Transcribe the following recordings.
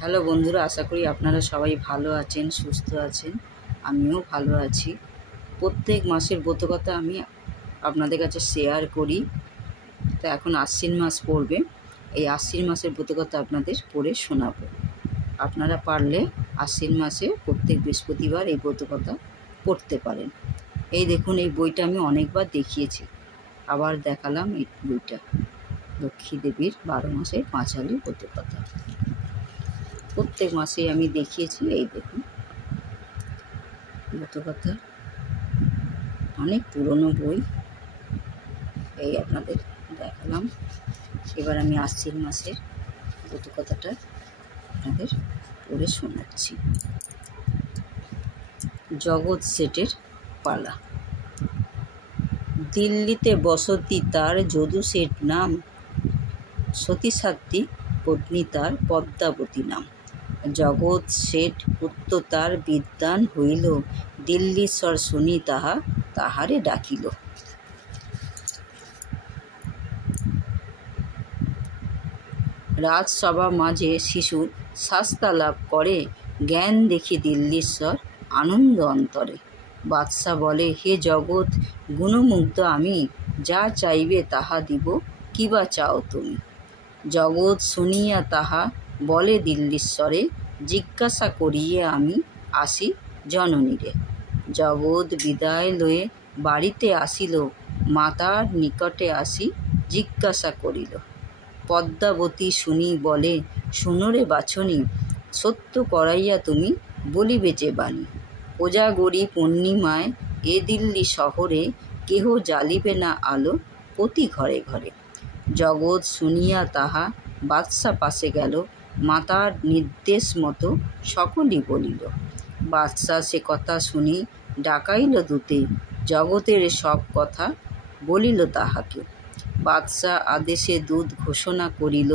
Hello বন্ধুরা, আশা করি আপনারা সবাই ভালো আছেন, সুস্থ আছেন। আমিও ভালো আছি। প্রত্যেক মাসের ব্রতকথা আমি আপনাদের কাছে শেয়ার করি। তো এখন আশ্বিন মাস পড়বে, এই আশ্বিন মাসের ব্রতকথা আপনাদের পড়ে শোনাবো। আপনারা পারলে আশ্বিন মাসে প্রত্যেক বৃহস্পতিবার এই ব্রতকথা পড়তে পারেন। এই দেখুন, এই বইটা আমি অনেকবার দেখিয়েছি, আবার দেখালাম এই বইটা। লক্ষ্মী দেবীর 12 মাসের পাঁচালী ব্রতকথা প্রত্যেক মাসে আমি দেখিয়েছি। এই দেখুন ব্রতকথা, অনেক পুরনো বই, এই আপনাদের দেখালাম। এবার আমি আশ্বিন মাসের ব্রতকথাটা আপনাদের পড়ে শোনাচ্ছি। জগৎ শেঠের পালা। দিল্লিতে বসতি তার, যদু শেঠ নাম, সতীসাধ্বী পত্নী তার পদ্মাবতী নাম। জগৎ শেঠ পুত্র তার বিদ্বান হইল, দিল্লীশ্বর শুনি তাহারে ডাকিল। রাজসভা মাঝে শিশু শাস্তা লাভ করে, জ্ঞান দেখি দিল্লীশ্বর আনন্দ অন্তরে। বাদশা বলে, হে জগৎ গুণমুগ্ধ আমি, যা চাইবে তাহা দিব, কিবা চাও তুমি। জগৎ শুনিয়া তাহা বলে দিল্লীশ্বরে, জিজ্ঞাসা করিয়ে আমি আসি জননীরে। জগৎ বিদায় লয়ে বাড়িতে আসিল, মাতার নিকটে আসি জিজ্ঞাসা করিল। পদ্মাবতী শুনি বলে, শুনোরে বাছনি, সত্য করাইয়া তুমি বলিবে যে বাণী। কোজাগরী পূর্ণিমায় এ দিল্লী শহরে, কেহ জ্বালিবে না আলো প্রতি ঘরে ঘরে। জগৎ শুনিয়া তাহা বাদশা পাশে গেল, মাতার নির্দেশ মতো সকলই বলিল। বাদশা সে কথা শুনি ডাকাইল দূতে, জগতের সব কথা বলিল তাহাকে। বাদশা আদেশে দূত ঘোষণা করিল,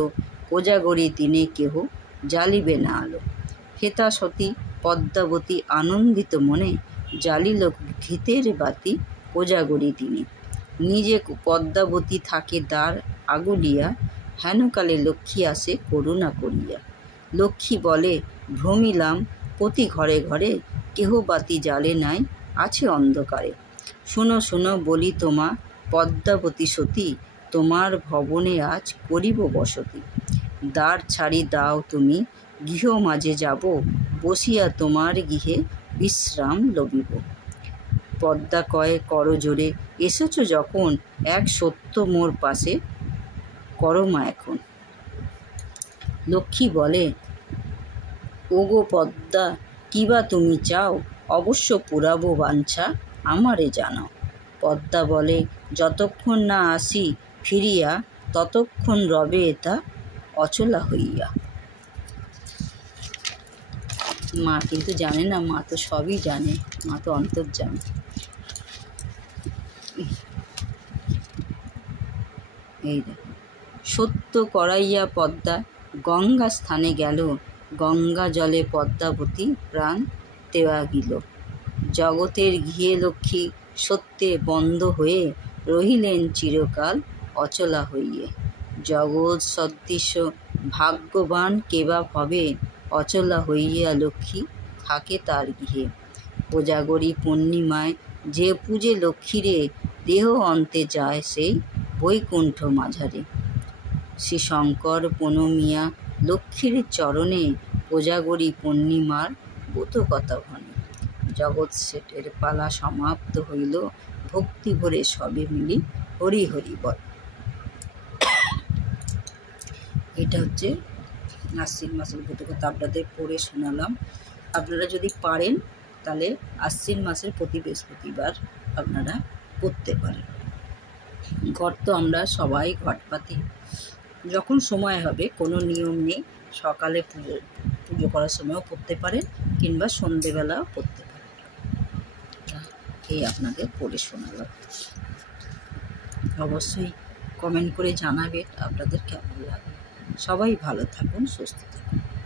কোজাগরী দিনে কেহ জ্বালিবে না আলো। হেতা সতী পদ্মাবতী আনন্দিত মনে, জ্বালিল ঘিতের বাতি কোজাগরী দিনে। নিজে পদ্মাবতী থাকে দ্বার আগুলিয়া, হেনকালে লক্ষ্মী আসে করুণা করিয়া। লক্ষ্মী বলে, ভ্রমিলাম প্রতি ঘরে ঘরে, কেহ বাতি জ্বালে নাই, আছে অন্ধকারে। শোনো শোনো বলি তোমা পদ্মাবতী সতী, তোমার ভবনে আজ করিব বসতি। দ্বার ছাড়ি দাও তুমি, গৃহ মাঝে যাব, বসিয়া তোমার গৃহে বিশ্রাম লবিব। পদ্মা কয়ে, করো জোরে, এসেছ যখন, এক সত্য মোর পাশে করো মা এখন। লক্ষ্মী বলে, ওগো পদ্মা, কিবা তুমি চাও, অবশ্য পুরাবো বাঞ্ছা, আমারে জানাও। পদ্মা বলে, যতক্ষণ না আসি ফিরিয়া, ততক্ষণ রবে এটা অচলা হইয়া। মা কিন্তু জানে না, মা তো সবই জানে, মা তো অন্তর্যামী। এই দেখো, সত্য করাইয়া পদ্মা গঙ্গা স্থানে গেল, গঙ্গা জলে পদ্মাবতী প্রাণ দেওয়া গিল। জগতের গৃহে লক্ষ্মী সত্যে বন্ধ হয়ে, রহিলেন চিরকাল অচলা হইয়ে। জগৎ সদৃশ ভাগ্যবান কেবা ভবে, অচলা হইয়া লক্ষ্মী থাকে তার গৃহে। কোজাগরী পূর্ণিমায় যে পূজে লক্ষ্মীরে, দেহ অন্তে যায় সেই বৈকুণ্ঠ মাঝারে। শ্রী শঙ্কর প্রণমিয়া লক্ষ্মীর চরণে, কোজাগরী পূর্ণিমার ব্রতকথা ভনে। জগৎ শেঠের পালা সমাপ্ত হইল, ভক্তি ভরে সবে মিলি হরি হরি বল। এটা হচ্ছে আশ্বিন মাসের ব্রতকথা আপনাদের পড়ে শোনালাম। আপনারা যদি পারেন তাহলে আশ্বিন মাসের প্রতি বৃহস্পতিবার আপনারা পড়তে পারেন। ঘট তো আমরা সবাই ঘট পাতি, যখন সময় হবে, কোনো নিয়ম নেই। সকালে পুজো করার সময়ও পড়তে পারেন, কিংবা সন্ধেবেলাও পড়তে পারেন। এই আপনাদের পড়ে শোনালাম। অবশ্যই কমেন্ট করে জানাবেন আপনাদের কেমন লাগে। সবাই ভালো থাকুন, সুস্থ থাকুন।